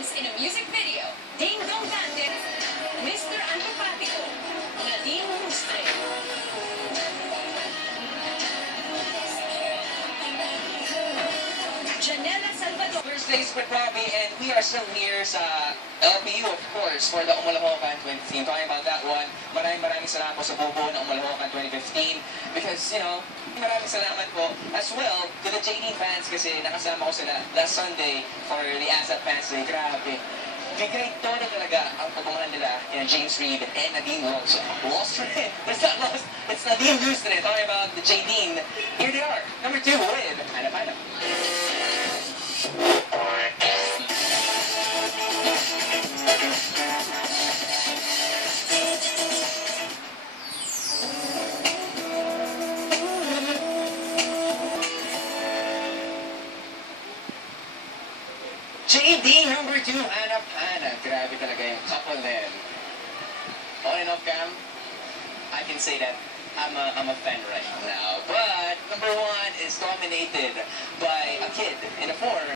performance in a music video. Ding Dong Dantes, Mr. Antipatico, Nadine Lustre. Janela Salvador. Thursdays with Robbie, and we are still here sa LPU, of course, for the Umalahocan 2015. Talking about that one, maraming salamat po sa bubuo ng Umalahocan 2015 because, you know, maraming salamat po as well to the JD fans kasi nakasama ko sila last Sunday for the ASAP Fans Day. Grabe. Bigay todo talaga ang pagmamahal nila in James Reid and Nadine Lustre. It's not lost. It's Nadine Lustre. Talking about the JD. Here they are, number 2 with Hanap Hanap. JD number 2, Hanap Hanap. Grabe talaga yung couple na yun. On and off cam, I can say that I'm a fan right now. But number 1 is dominated by a kid in a form.